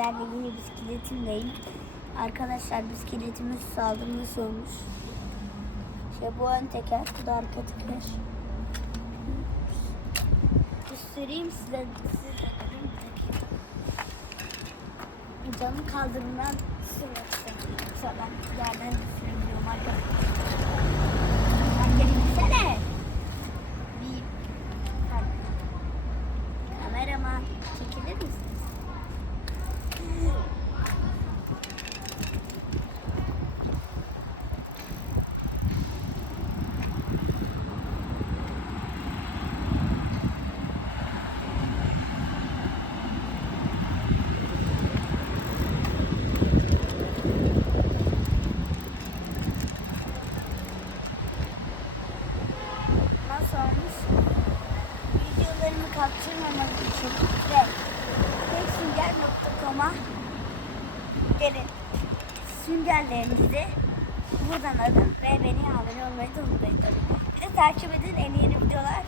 sizlerle yeni bisikletimdeyim. Arkadaşlar bisikletimiz saldırmış olmuş. İşte bu ön teker, bu da arka teker. Göstereyim size. size. Canım kaldırımdan. Yoksa ben yerden de sürebiliyorum arkadaşlar. Olmuş? Videolarımı kaçırmamak için ve teksünger.com'a gelin. Süngerlerinizi buradan alın ve beni abone olmayı da unutmayın. Bir de takip edin en yeni videolar